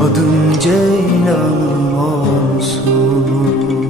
Adım Ceylanım olsun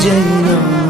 Adın Ceylan olsun